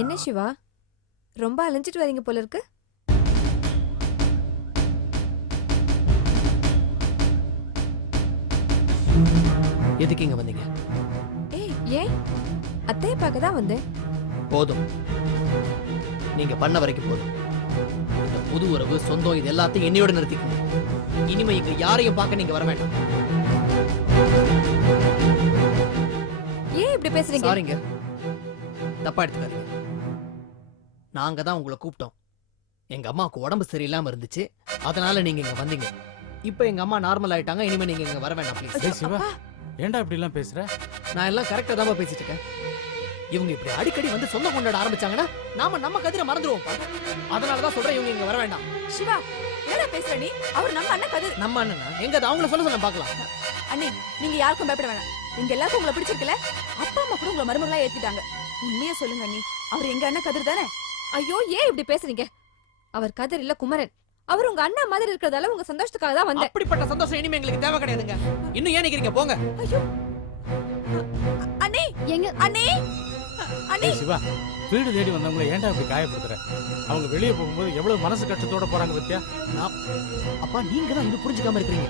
என்ன சிவா? ரொம்ப அலைஞ்சிட்டு வரீங்க போல இருக்கு எதுக்கு இங்க வந்தீங்க? ஏய் ஏன் அத்தையை பார்க்க தான் வந்தேன். போதும். நீங்க பண்ண வரைக்கும் போதும். இந்த புது உறவு சொந்தம் இது எல்லாத்தையும் என்னையோட நிறுத்திக்கணும் இனிமே இங்க யாரையும் பார்க்க நீங்க வர வேண்டாம். ஏன் இப்படி பேசுறீங்க? சாரிங்க தப்பா எடுத்துக்காதீங்க. நாங்க தான் உங்களை கூப்பிட்டோம். எங்க அம்மாவுக்கு உடம்பு சரியில்லாம இருந்துச்சு. அதனால நீங்க இங்க வந்தீங்க. இப்போ எங்க அம்மா நார்மல் ஆயிட்டாங்க. இனிமே நீங்க இங்க வர வேண்டாம் ப்ளீஸ் டேய் சிவா ஏன்டா இப்படி எல்லாம் பேசுற? நான் எல்லாம் கரெக்டா தான் பேசிட்டு இருக்கேன். இவங்க இப்படி அடிக்கடி வந்து சொந்தம் கொண்டாட ஆரம்பிச்சாங்கன்னா நாம நம்ம கதிரை மறந்துடுவோம் அதனால தான் சொல்றேன் இவங்க இங்க வர வேண்டாம். சிவா என்ன பேசுற நீ? அவர் நம்ம அண்ணன் கதிர். நம்ம அண்ணனா? எங்க அது? அவங்கள சொல்ல சொல்ல பார்க்கலாம். அண்ணி நீங்க யாருக்கும் பயப்பட வேணாம். இங்க எல்லாருக்கும் உங்களை பிடிச்சிருக்கல அப்பா அம்மா கூட உங்களை மருமகளா ஏத்திட்டாங்க. உண்மையா சொல்லுங்க அண்ணி. அவர் எங்க அண்ணன் கதிர் தானே? ஐயோ ஏன் இப்படி பேசுறீங்க? அவர் கதிர் இல்ல குமரன். அவர் உங்க அண்ணா மாதிரி இருக்கிறதால உங்க சந்தோஷத்துக்காக தான் வந்தேன். அப்படிப்பட்ட சந்தோஷம் இனிமே எங்களுக்கு தேவை கிடையாதுங்க. இன்னும் ஏன் நிக்கிறீங்க? போங்க. ஐயோ. அண்ணி எங்க அண்ணி அண்ணி. சிவா வீடு தேடி வந்தவங்கள ஏன்டா இப்படி காயப்படுத்துற? அவங்க வெளியே போகும்போது எவ்வளவு மனசு கஷ்டத்தோட போறாங்க பத்தியா? அப்பா நீங்க தான் இன்னும் புரிஞ்சுக்காம இருக்கீங்க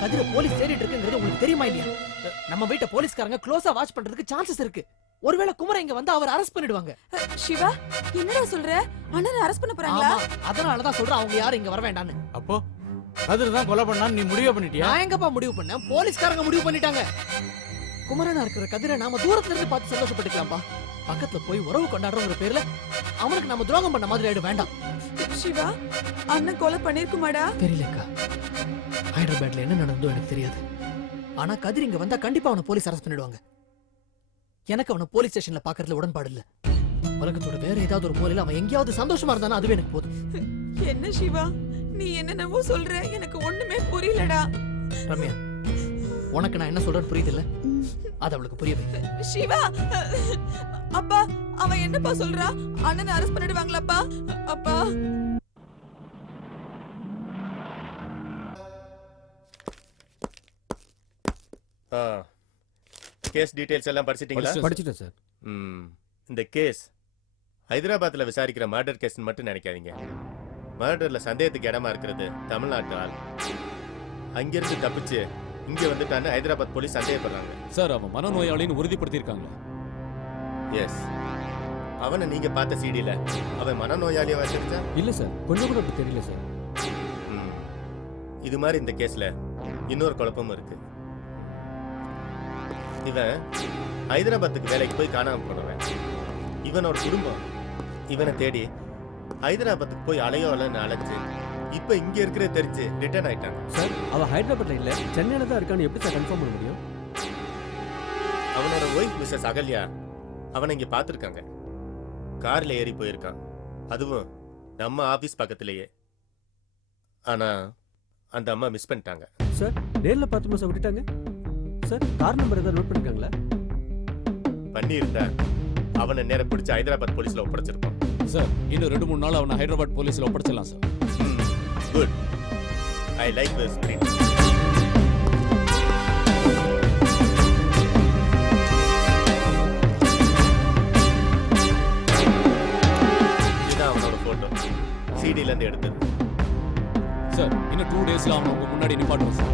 கதிர போலீஸ் தேடிட்டு இருக்குங்கிறது உங்களுக்கு தெரியுமா இல்லையா? நம்ம வீட்டை போலீஸ்காரங்க க்ளோஸா வாட்ச் பண்றதுக்கு சான்சஸ் இருக்கு. ஒருவேளை குமரன் இங்க வந்து அவர் அரெஸ்ட் பண்ணிடுவாங்க. சிவா என்னடா சொல்ற? அண்ணனை அரெஸ்ட் பண்ண போறாங்களா? அதனால தான் சொல்றேன் அவங்க யாரும் இங்க வர வேண்டாம்னு. அப்போ கதிர் தான் கொலை பண்ணான்னு நீ முடிவே பண்ணிட்டியா? நான் எங்கப்பா முடிவு பண்ணேன்? போலீஸ்காரங்க முடிவு பண்ணிட்டாங்க. குமரனா இருக்கிற கதிரை நாம தூரத்துல இருந்து பார்த்து சந்தோஷப்பட்டுக்கலாம்ப்பா பக்கத்துல போய் உறவு கொண்டாடுறோங்கிற பேர்ல அவனுக்கு நம்ம துரோகம் பண்ண மாதிரி ஆயிடும் வேண்டாம். சிவா அண்ணன் கொலை பண்ணிருக்குமாடா? தெரியலக்கா. ஹைதராபாத்ல என்ன நடந்ததோ எனக்கு தெரியாது. ஆனா கதிர் இங்க வந்தா கண்டிப்பா அவனை போலீஸ் அரெஸ்ட் பண்ணிடுவாங்க. எனக்கு அவனை போலீஸ் ஸ்டேஷன்ல பாக்குறதுல உடன்பாடு இல்ல. உலகத்தோட வேற ஏதாவது ஒரு மூலையில அவன் எங்கேயாவது சந்தோஷமா இருந்தானா அதுவே எனக்கு போதும். என்ன சிவா? நீ என்னென்னவோ சொல்ற எனக்கு ஒண்ணுமே புரியலடா. ரம்யா உனக்கு நான் என்ன சொல்றேன்னு புரியுது இல்ல அது அவளுக்கு புரியவே சிவா அப்பா அவன் என்னப்பா சொல்றா? அண்ணனை அரெஸ்ட் பண்ணிடுவாங்களாப்பா? அப்பா. ஆ கேஸ் டீடைல்ஸ் எல்லாம் படிச்சிட்டீங்களா? படிச்சுட்டேன் சார். ம். இந்த கேஸ் ஹைதராபாத்தில் விசாரிக்கிற மர்டர் கேஸ்னு மட்டும் நினைக்காதீங்க. மர்டர்ல சந்தேகத்துக்கு இடமா இருக்கிறது தமிழ்நாட்டு ஆள். அங்கிருந்து தப்பிச்சு இங்க வந்துட்டான்னு ஹைதராபாத் போலீஸ் சந்தேகப்படுறாங்க. சார் அவன் மனநோயாளின்னு உறுதிப்படுத்தியிருக்காங்க எஸ் அவனை நீங்க பார்த்த சிடில அவன் மனநோயாளியா வச்சிருச்சா இல்ல சார் கொஞ்சம் கூட தெரியல சார். ம். இது மாதிரி இந்த கேஸ்ல இன்னொரு குழப்பமும் இருக்கு. இவன் ஹைதராபாத்துக்கு வேலைக்கு போய் காணாம போனவன். இவனோட குடும்பம் இவனை தேடி ஹைதராபாத்துக்கு போய் அலையோ அலைன்னு அலைஞ்சு இப்ப இங்க இருக்கிற தெரிஞ்சு ரிட்டர்ன் ஆயிட்டாங்க. சார் அவன் ஹைதராபாத்ல இல்ல சென்னையில தான் இருக்கான்னு எப்படி சார் கன்ஃபார்ம் பண்ண முடியும்? அவனோட ஒய்ஃப் மிஸ்ஸஸ் அகல்யா அவனை இங்க பார்த்திருக்காங்க. கார்ல ஏறி போயிருக்கான். அதுவும் நம்ம ஆபீஸ் பக்கத்திலேயே. ஆனா அந்த அம்மா மிஸ் பண்ணிட்டாங்க. சார் நேர்ல பார்த்து சார் விட்டுட்டாங்க. சார்? கார் நம்பர் ஏதாவது நோட் பண்ணிருக்காங்களா? பண்ணியிருந்தா அவனை நேரம் பிடிச்சு ஹைதராபாத் போலீஸ்ல ஒப்படைச்சிருப்பான் சார் இன்னும் ரெண்டு மூணு நாள் அவனை ஹைதராபாத் போலீஸ்ல ஒப்படைச்சிடலாம் sir. Good I like the spirit இதுதான் அவனோட போட்டோ சிடில இருந்து எடுத்தது. சார் இன்னும் டூ டேஸ்ல அவனை உங்க முன்னாடி நிப்பாட்டுவோம் சார்.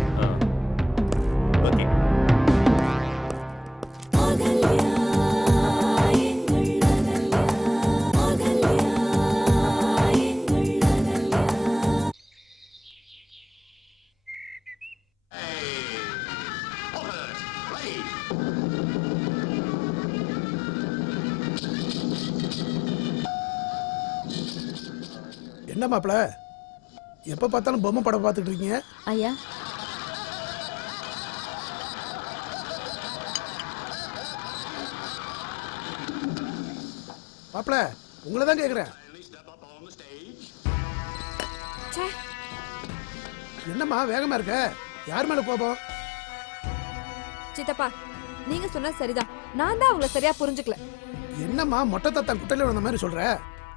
என்ன மாப்பிள? எப்ப பார்த்தாலும் பொம்மை படம் பார்த்துட்டு இருக்கீங்க? ஐயா. மாப்பிள உங்களை தான் கேக்குறேன். ச்சே. என்னம்மா வேகமா இருக்க? யார் மேல கோபம்? சித்தப்பா நீங்க சொன்னா சரிதான். நான் தான் அவங்கள சரியா புரிஞ்சுக்கல. என்னம்மா மொட்டை தத்தான் குட்டையில வந்த மாதிரி சொல்ற?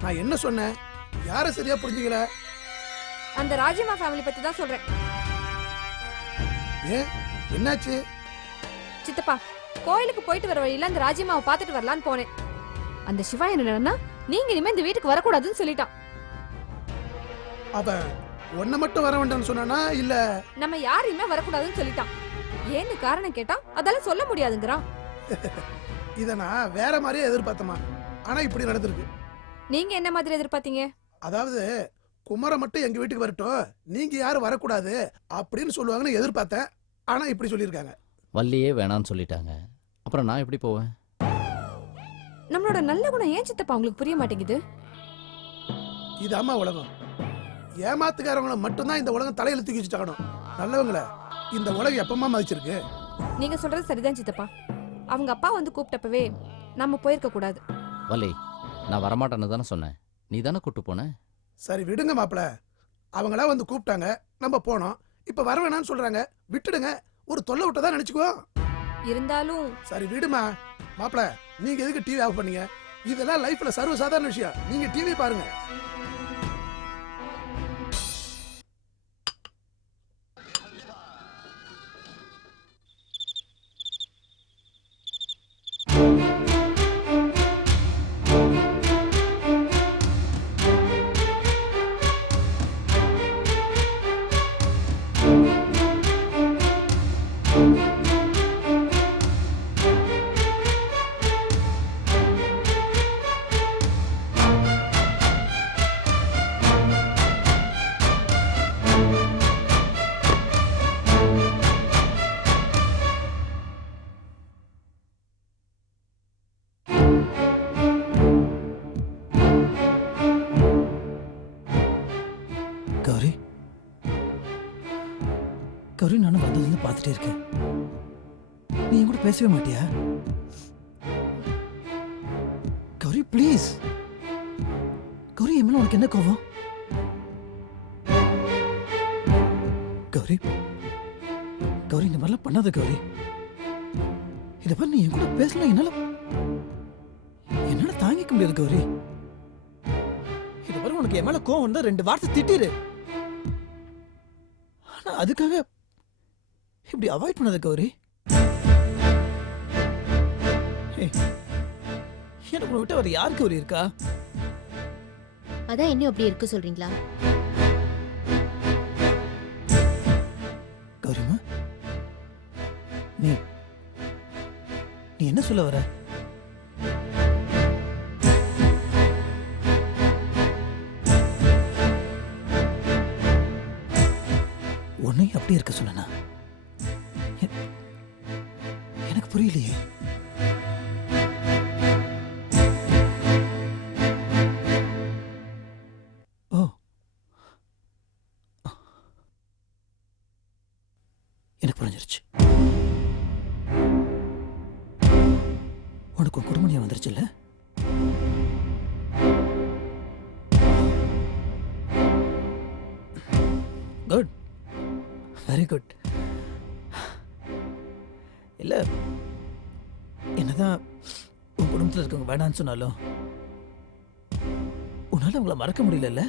நான் என்ன சொன்னேன்? யார சரியா புரிஞ்சுக்கல? அந்த ராஜ்யமா ஃபேமிலி பத்தி தான் சொல்றேன். ஏன்? என்னாச்சு? சித்தப்பா கோயிலுக்கு போயிட்டு வர வழியில அந்த ராஜ்யமாவை பார்த்துட்டு வரலான்னு போனேன். அந்த சிவா என்னன்னா நீங்க இனிமே இந்த வீட்டுக்கு வரக்கூடாதுன்னு சொல்லிட்டான். அவன் உன்னை மட்டும் வர வேண்டாம்னு சொன்னானா இல்ல? நம்ம யாரையுமே வரக்கூடாதுன்னு சொல்லிட்டான். ஏன்னு காரணம் கேட்டா அதால சொல்ல முடியாதுங்கிறான். இத நான் வேற மாதிரியே எதிர்பார்த்தமா ஆனா இப்படி நடந்திருக்கு. நீங்க என்ன மாதிரி எதிர்பார்த்தீங்க? அதாவது குமர மட்டும் எங்க வீட்டுக்கு வரட்டும் நீங்க யாரும் வரக்கூடாது அப்படின்னு சொல்லுவாங்கன்னு எதிர்பார்த்தேன். ஆனா இப்படி சொல்லியிருக்காங்க. வள்ளியே வேணான்னு சொல்லிட்டாங்க. அப்புறம் நான் எப்படி போவேன்? நம்மளோட நல்ல குணம் ஏன் சித்தப்பா உங்களுக்கு புரிய மாட்டேங்குது? இது அம்மா உலகம். ஏமாத்துக்காரவங்கள மட்டும்தான் இந்த உலகம் தலையில தூக்கி வச்சுட்டாகணும் நல்லவங்கள இந்த உலகம் எப்பமா மதிச்சிருக்கு? நீங்க சொல்றது சரிதான் சித்தப்பா. அவங்க அப்பா வந்து கூப்பிட்டப்பவே நம்ம போயிருக்க கூடாது. வள்ளி நான் வரமாட்டேன்னு தானே சொன்னேன். நீ தானே கூட்டு போன? சரி விடுங்க மாப்பிள. அவங்களா வந்து கூப்பிட்டாங்க. நம்ம போனோம். இப்ப வர வேணாம்னு சொல்றாங்க. விட்டுடுங்க. ஒரு தொல்லை விட்டதா நினைச்சுக்குவோம் இருந்தாலும் சரி விடுமா. மாப்பிள நீங்க எதுக்கு டிவி ஆஃப் பண்ணீங்க? இதெல்லாம் லைஃப்ல சர்வ சாதாரண விஷயம். நீங்க டிவி பாருங்க. கௌரி நானும் வந்ததுல பார்த்துட்டே இருக்கேன். நீ கூட பேசவே மாட்டியா? கௌரி ப்ளீஸ் கௌரி என் மேல உனக்கு என்ன கோவம் கௌரி கௌரி இந்த மாதிரிலாம் பண்ணாத கௌரி இதை பாரு நீ என் கூட பேசலாம் என்னால என்னால தாங்கிக்க முடியாது கௌரி இது பாரு உனக்கு என் மேல கோவம் வந்தா ரெண்டு வார்த்தை திட்டிரு. ஆனா அதுக்காக இப்படி அவாய்ட் பண்ணாத கௌரி. எனக்கு உன்னை விட்டு வேற யார் கௌரி இருக்கா? அதான் என்ன அப்படி இருக்கு சொல்றீங்களா? கௌரிமா நீ நீ என்ன சொல்ல வர? உன்னையும் அப்படி இருக்க சொன்னா எனக்கு புரியலையே. ஓ. எனக்கு புரிஞ்சிருச்சு. உனக்கு உன் குடும்பம் வந்துருச்சுல்ல? குட் வெரி குட் என்னதான் உன் குடும்பத்தில் இருக்கவங்க வேணான்னு சொன்னாலும் உன்னால் உங்களை மறக்க முடியலல்ல?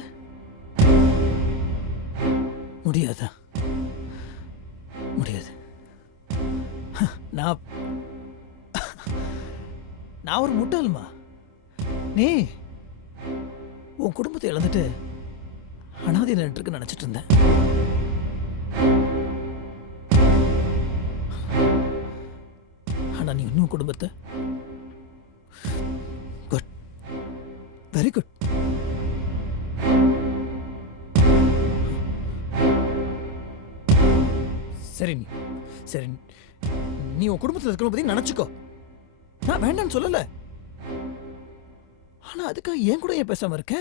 முடியாதா? முடியாது. நான் நான் ஒரு முட்டாளுமா. நீ உன் குடும்பத்தை இழந்துட்டு அனாதை நின்றுக்கு நினச்சிட்டு இருந்தேன். ஆனா நீ இன்னும் குடும்பத்தை. குட் வெரி குட் சரி நீ சரி நீ உன் குடும்பத்தில் இருக்கிறவங்க பத்தி நினைச்சுக்கோ. நான் வேண்டாம்னு சொல்லல. ஆனா அதுக்காக ஏன் கூட ஏன் பேசாம இருக்க?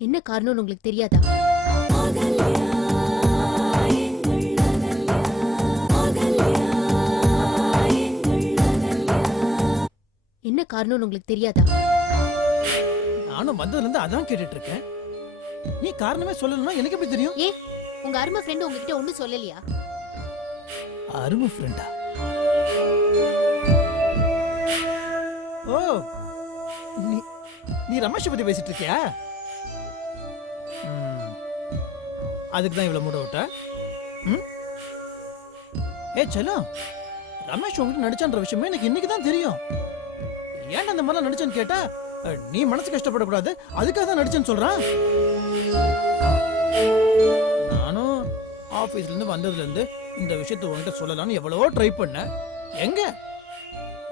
என்ன காரணம்னு உங்களுக்கு தெரியாதா? என்ன காரணம்னு உங்களுக்கு தெரியாதா? நானும் வந்ததுல இருந்து அதான் கேட்டுட்டு இருக்கேன் நீ காரணமே சொல்லணும்னா எனக்கு எப்படி தெரியும்? ஏன் உங்க அருமை ஃப்ரெண்ட் உங்ககிட்ட ஒண்ணும் சொல்லலையா? அருமை ஃப்ரெண்டா ஓ நீ நீ ரமேஷ் பத்தி பேசிட்டு இருக்கியா ம். அதுக்கு தான் இவ்வளவு மூட விட்ட. ம்? ஏ செல்லம் ரமேஷ் உங்ககிட்ட நடிச்சான்ற விஷயமே எனக்கு இன்னைக்கு தான் தெரியும். ஏன்டா அந்த மாதிரிலாம் நடிச்சேன்னு கேட்டா நீ மனசு கஷ்டப்படக்கூடாது. அதுக்காக தான் நடிச்சேன்னு சொல்றான் நானும் ஆபீஸ்ல இருந்து வந்ததுல இருந்து இந்த விஷயத்தை உன்கிட்ட சொல்லலாம்னு எவ்வளவோ ட்ரை பண்ணேன். எங்க?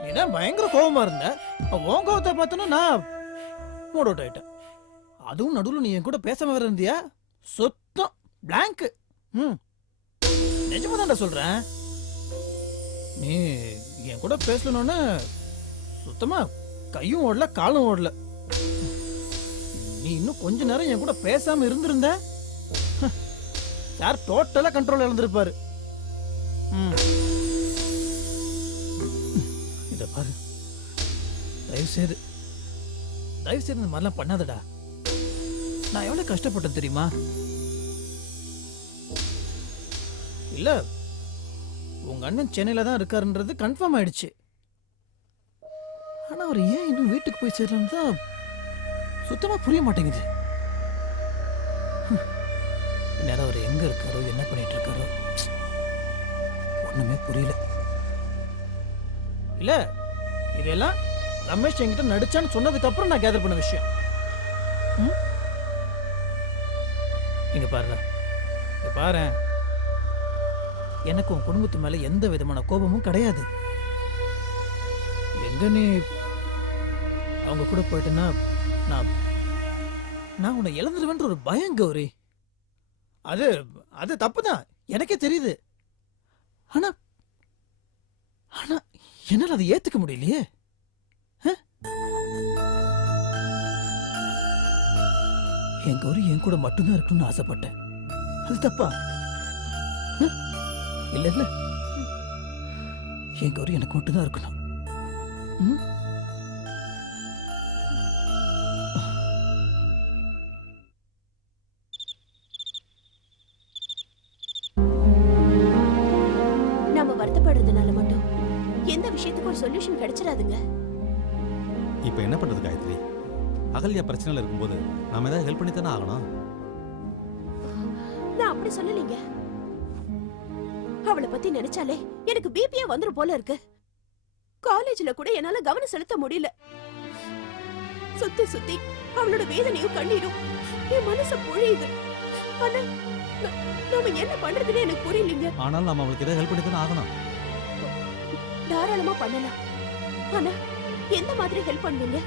நீ தான் பயங்கர கோபமா இருந்த. உன் கோபத்தை பார்த்தோன்னா நான் மூட் அவுட் ஆயிட்டேன். அதுவும் நடுவில் நீ என் கூட பேசாம வேற இருந்தியா? சுத்தம் பிளாங்க் ம். நிஜமா தான்டா சொல்றேன். நீ என் கூட பேசணும்னு சுத்தமா கையும் ஓடல காலும் ஓடல. நீ இன்னும் கொஞ்ச நேரம் என் கூட பேசாம இருந்திருந்த? யார் டோட்டலா கண்ட்ரோல் இழந்திருப்பாரு. ம். இத பாரு. தயவு செய்து தயவு செய்து இந்த மாதிரிலாம் பண்ணாதடா. நான் எவ்வளவு கஷ்டப்பட்டேன் தெரியுமா? இல்ல உங்க அண்ணன் சென்னையில தான் இருக்காருன்றது கன்ஃபார்ம் ஆயிடுச்சு. ஆனா அவர் ஏன் இன்னும் வீட்டுக்கு போய் சேரலன்னு தான் சுத்தமா புரிய மாட்டேங்குது. இந்நேரம் அவர் எங்க இருக்காரோ என்ன பண்ணிட்டு இருக்காரோ ஒண்ணுமே புரியல. இல்ல இதெல்லாம் ரமேஷ் என்கிட்ட நடிச்சான்னு சொன்னதுக்கு அப்புறம் நான் கேதர் பண்ண விஷயம்? இங்க பாருடா. இங்க பாரு. எனக்கு உன் குடும்பத்து மேல எந்த விதமான கோபமும் கிடையாது. எங்க நீ அவங்க கூட போயிட்டேன்னா நான் நான் உன்னை இழந்துருவேன்ற ஒரு பயம் கௌரி. அது அது தப்பு தான் எனக்கே தெரியுது. ஆனா ஆனா என்னால் அதை ஏத்துக்க முடியலையே. என் கௌரி என் கூட மட்டும்தான் இருக்கணும்னு ஆசைப்பட்டேன். அது தப்பா? ஆ? இல்ல இல்ல. என் கௌரி எனக்கு மட்டும்தான் இருக்கணும். ம்? எந்த விஷயத்துக்கும் ஒரு சொல்யூஷன் கிடைச்சிடாதுங்க இப்போ என்ன பண்றது காயத்ரி? அகல்யா பிரச்சனையில் இருக்கும்போது நாம ஏதாவது ஹெல்ப் பண்ணி தானே ஆகணும். நான் அப்படி சொல்லலைங்க. அவளை பத்தி நினைச்சாலே எனக்கு பிபியா வந்துரும் போல இருக்கு. காலேஜ்ல கூட என்னால கவனம் செலுத்த முடியல. சுத்தி சுத்தி அவளோட வேதனையும் கண்ணீரும் என் மனச பொழியுது. ஆனா நாம என்ன பண்றதுன்னு எனக்கு புரியலைங்க. ஆனாலும் நம்ம அவளுக்கு ஏதாவது ஹெல்ப் பண்ணி தானே ஆகணும். தாராளமா பண்ணலாம். ஆனா எந்த மாதிரி ஹெல்ப் பண்ணுவீங்க?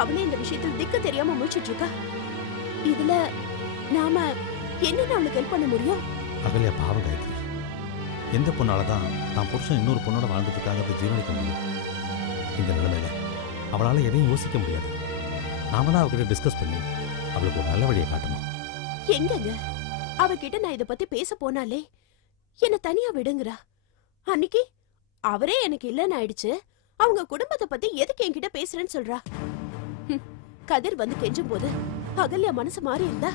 அவளே இந்த விஷயத்தில் திக்கு தெரியாம முழிச்சிட்டு இருக்கா இதுல நாம என்னன்னு அவளுக்கு ஹெல்ப் பண்ண முடியும்? அகல்யா பாவம் காயத்ரி. எந்த பொண்ணால தான் தான் புருஷன் இன்னொரு பொண்ணோட வாழ்ந்துட்டு இருக்காங்கிறத ஜீரணிக்க முடியும்? இந்த நிலைமையில அவளால எதையும் யோசிக்க முடியாது. நாம தான் அவகிட்ட டிஸ்கஸ் பண்ணி அவளுக்கு ஒரு நல்ல வழியை காட்டணும். எங்கங்க? அவகிட்ட நான் இத பத்தி பேச போனாலே என்ன தனியா விடுங்கறா? அன்னைக்கு அவரே எனக்கு இல்லைன்னு ஆயிடுச்சு. அவங்க குடும்பத்தை பத்தி எதுக்கு என்கிட்ட பேசுறேன்னு சொல்றா? ஹம், கதிர் வந்து கெஞ்சும் போது அகல்யா மனசு மாறி இருந்தா?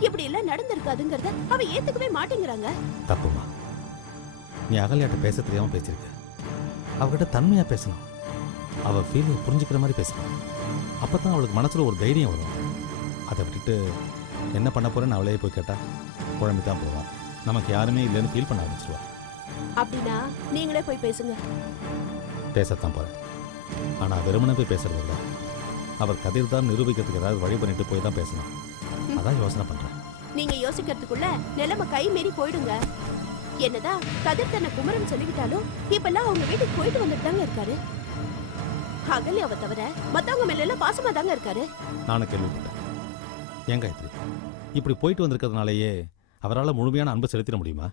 இப்படி எல்லாம் நடந்திருக்காதுங்கறத அவ ஏத்துக்கவே மாட்டேங்கிறாங்க. தப்புமா? நீ அகல்யாட்ட பேச தெரியாம பேசியிருக்க. அவகிட்ட தன்மையா பேசணும். அவ ஃபீலிங் புரிஞ்சுக்கிற மாதிரி பேசணும். அப்பதான் அவளுக்கு மனசுல ஒரு தைரியம் வரும். அதை விட்டுட்டு என்ன பண்ண போறேன்னு அவளையே போய் கேட்டா குழம்பி தான் போவான் நமக்கு யாருமே இல்லைன்னு ஃபீல் பண்ண ஆரம்பிச்சிருவான் அப்படின்னா நீங்களே போய் பேசுங்க. பேசத்தான் போறேன். ஆனா வெறுமனே போய் பேசுறத விட அவர் கதிர் தான் நிரூபிக்கிறதுக்கு ஏதாவது வழி பண்ணிட்டு போய் தான் பேசணும். அதான் யோசனை பண்றேன். நீங்க யோசிக்கிறதுக்குள்ள நிலைமை கை மீறி போயிடுங்க. என்னதான் கதிர் தன்னை குமரன் சொல்லிக்கிட்டாலும் இப்பெல்லாம் அவங்க வீட்டுக்கு போயிட்டு வந்துட்டு தாங்க இருக்காரு. அகல்யாவை தவிர மத்தவங்க மேல எல்லாம் பாசமா தாங்க இருக்காரு. நானும் கேள்விப்பட்டேன். ஏன் காயத்ரி? இப்படி போயிட்டு வந்திருக்கிறதுனாலயே அவரால் முழுமையான அன்பு செலுத்திட முடியுமா?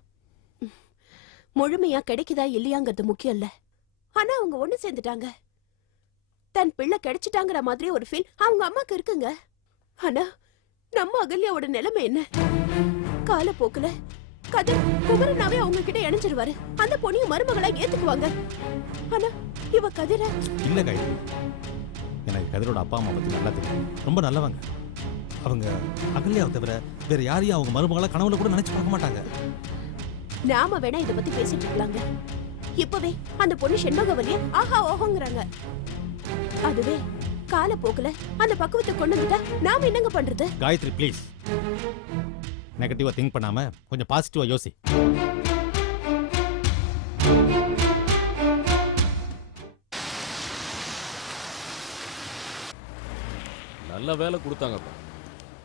முழுமையா கிடைக்குதா இல்லையாங்கிறது முக்கியம் இல்ல. ஆனா அவங்க ஒண்ணு சேர்ந்துட்டாங்க. தன் பிள்ளை கிடைச்சிட்டாங்கிற மாதிரி ஒரு ஃபீல் அவங்க அம்மாக்கு இருக்குங்க. ஆனா நம்ம அகல்யாவோட நிலைமை என்ன? காலப்போக்குல கதிர் குமரனாவே அவங்க கிட்ட இணைஞ்சிருவாரு. அந்த பொண்ணையும் மருமகளா ஏத்துக்குவாங்க. ஆனா இவ கதிர இல்ல கைது எனக்கு கதிரோட அப்பா அம்மா பத்தி நல்லா தெரியும். ரொம்ப நல்லவங்க. அவங்க அகல்யாவை தவிர வேற யாரையும் அவங்க மருமகளா கனவுல கூட நினைச்சு பார்க்க மாட்டாங்க. நாம வேணா இதை பத்தி பேசிட்டு இருக்கலாங்க இப்பவே அந்த பொண்ணு செண்பக வழிய ஆஹா ஓஹோங்கிறாங்க. அதுவே கால போக்குல அந்த பக்குவத்தை கொண்டு வந்துட்டா நாம என்னங்க பண்றது? காயத்ரி ப்ளீஸ் நெகட்டிவா திங்க் பண்ணாம கொஞ்சம் பாசிட்டிவா யோசி. நல்ல வேலை கொடுத்தாங்கப்பா.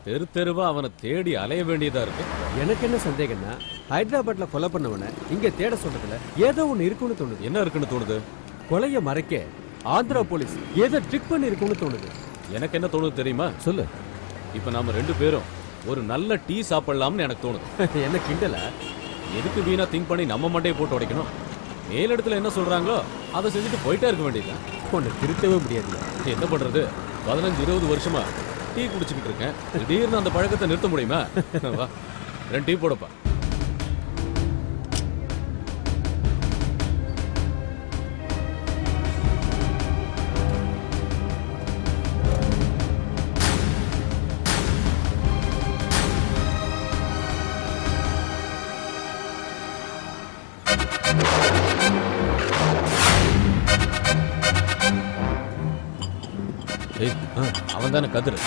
தெரு தெருவா அவனை தேடி அலைய வேண்டியதா இருக்கு. எனக்கு என்ன சந்தேகம்னா ஹைதராபாத்ல கொலை பண்ணவனை இங்க தேட சொல்றதுல ஏதோ ஒண்ணு இருக்குன்னு தோணுது. என்ன இருக்குன்னு தோணுது? கொலைய மறைக்க ஆந்திரா போலீஸ் ஏதோ ட்ரிக் பண்ணி இருக்குன்னு தோணுது. எனக்கு என்ன தோணுது தெரியுமா? சொல்லு. இப்ப நாம ரெண்டு பேரும் ஒரு நல்ல டீ சாப்பிடலாம்னு எனக்கு தோணுது. என்ன கிண்டலா? எதுக்கு வீணா திங்க் பண்ணி நம்ம மண்டையை போட்டு உடைக்கணும்? மேலிடத்துல என்ன சொல்றாங்களோ அதை செஞ்சுட்டு போயிட்டே இருக்க வேண்டியதுதான். உன்னை திருத்தவே முடியாது என்ன பண்றது? பதினஞ்சு இருபது வருஷமா டீ குடிச்சுக்கிட்டு இருக்கேன். திடீர்னு அந்த பழக்கத்தை நிறுத்த முடியுமா? வா. ரெண்டு டீ போடப்பா. அவன் தானே கதிர்.